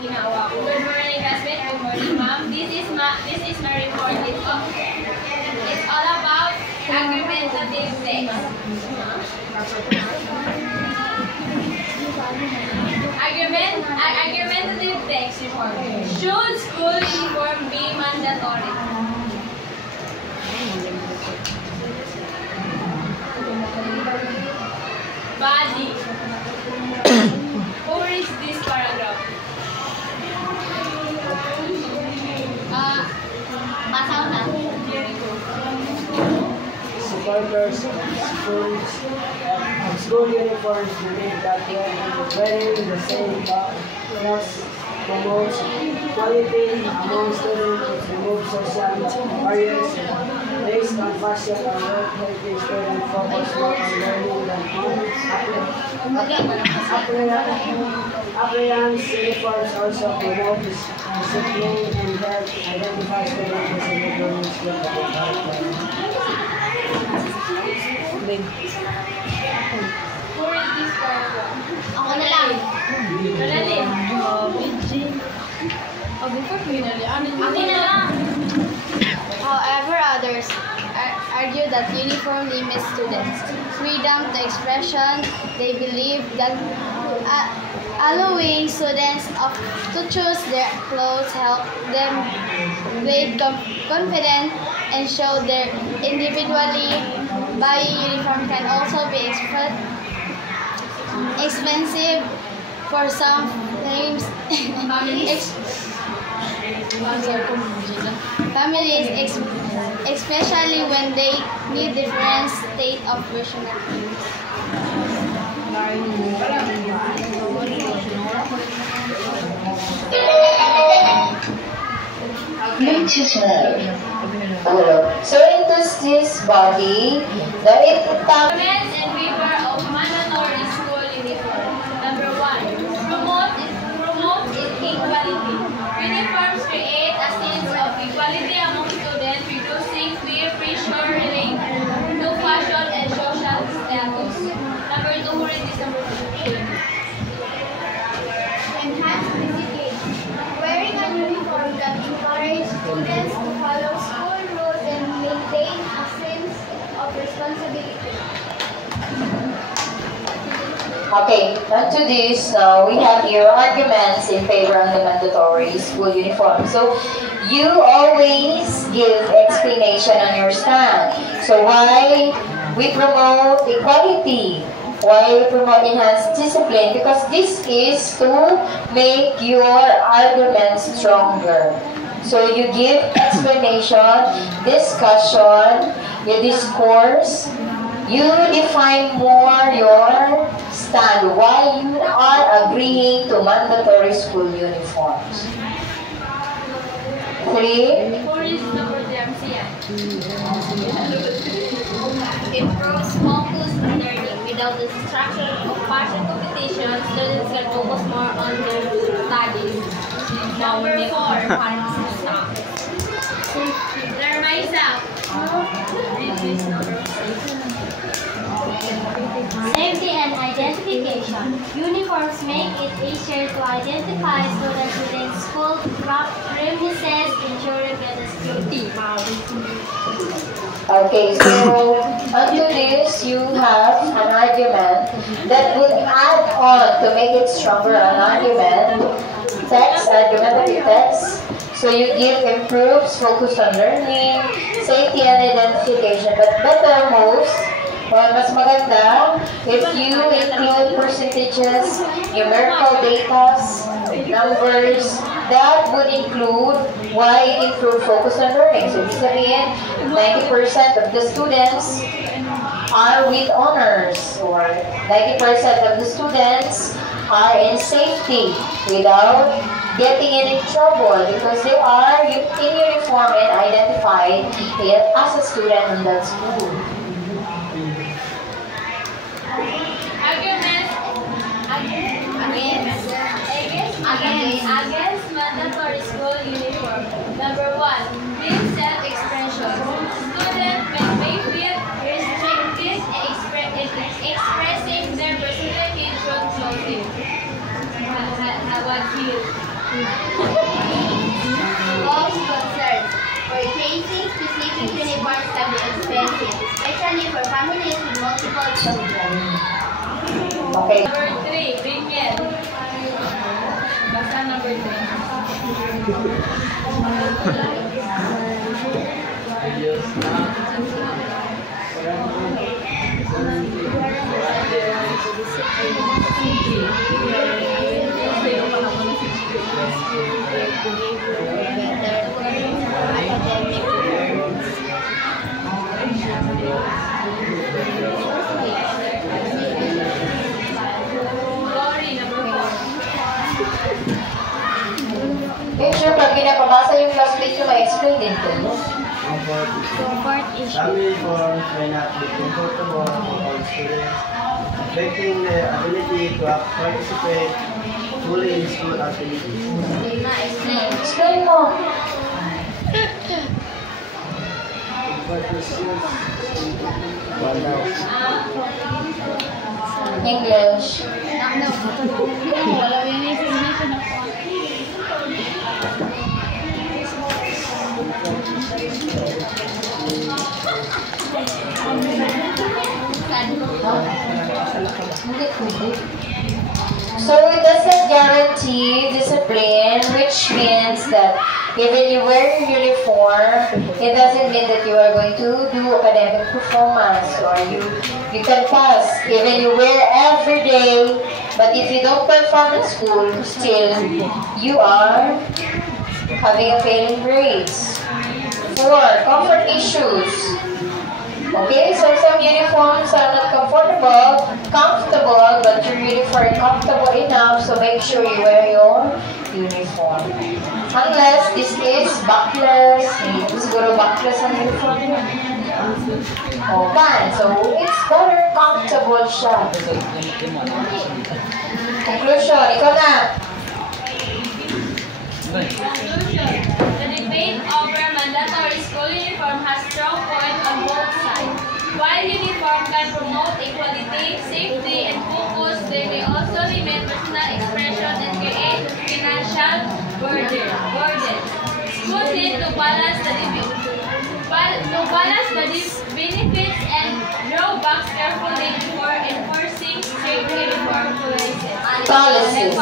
Ginawa ko. Good morning, classmates. Good morning, ma'am. This is my report. It's all about argumentative text. Argumentative text report. Should school uniform be mandatory? Body. Who reads this paragraph? Basaw na. Supporters of school uniforms believe that wearing the same clothes promotes quality among students, it removes social barriers, based on fashion and work helping students focus more on learning than on appearance. Uniforms also promote discipline and help identify students as individuals with the character. Who reads this paragraph? Ako na lang. Manalin. Ako na lang. However, others argue that uniform limits students' freedom to expression. They believe that allowing students to choose their clothes help them play confident and show their individuality. Buying uniform can also be expensive for some families, especially when they need different state of personality. So it is this body that it Arguments in favor of mandatory school uniform. Number 1. Promote equality. Uniforms create a sense of equality among students, reducing peer pressure related to fashion and social status. Number 2. Who reads this number 2? Enhance discipline. Wearing a uniform that encourages students to follow school rules and maintain a sense of responsibility. Okay, and to this, we have here arguments in favor of the mandatory school uniform. So, you always give explanation on your stand. So, why we promote equality? Why we promote enhanced discipline? Because this is to make your arguments stronger. So, you give explanation, discussion, you discourse, you define more your stand, why you are agreeing to mandatory school uniforms. 3. Who reads number 3? Improves focus on learning. Without the distraction of partial competition, students can focus more on their studies. Number 4. Lermaisa. Read this number 6. Safety and identification. Uniforms make it easier to identify students within school premises, ensuring better security. Okay, so unto this, you have an argument that would add on to make it stronger an argument. Text, argumentative text. So you give improves, focus on learning, safety and identification. But better most, or mas maganda, if you include percentages, numerical data, numbers, that would include why it improved focus on learning. So, ibig sabihin, 90% of the students are with honors, or 90% of the students are in safety without getting in trouble because they are in uniform and identified as a student in that school. Against mandatory school uniform. Number 1. This self-expression. Students may feel restricted in expressing their personality through clothing. Hawakil. Most concerns. Purchasing specific uniforms can be expensive, especially for families with multiple children. Okay. Number 3, Greenfield. Basta number 3. Glory, number 4. Make sure pag pinapabasa yung classmate nyo, ma-explain din to. Comfort issue. Some uniforms may not be comfortable for all students, affecting their ability to participate fully in school activities. Explain mo. English. Wala yung information ako. So it doesn't guarantee discipline, which means that even you wear your uniform, it doesn't mean that you are going to do academic performance or you can pass. Even you wear every day, but if you don't perform in school, still you are having a failing grades. 4. Comfort issues. Okay, so some uniforms are not comfortable, but your uniform is comfortable enough, so make sure you wear your uniform. Unless this is backless, siguro backless ang uniform niya. Okay, so it's better comfortable siya. Conclusion, ikaw na. Conclusion. The debate over mandatory school uniform has strong points on both sides. While uniform can promote equality, safety, and focus, they may also limit personal expression and create financial burden. Schools need to balance the benefits and drawbacks carefully before enforcing strict uniform policies.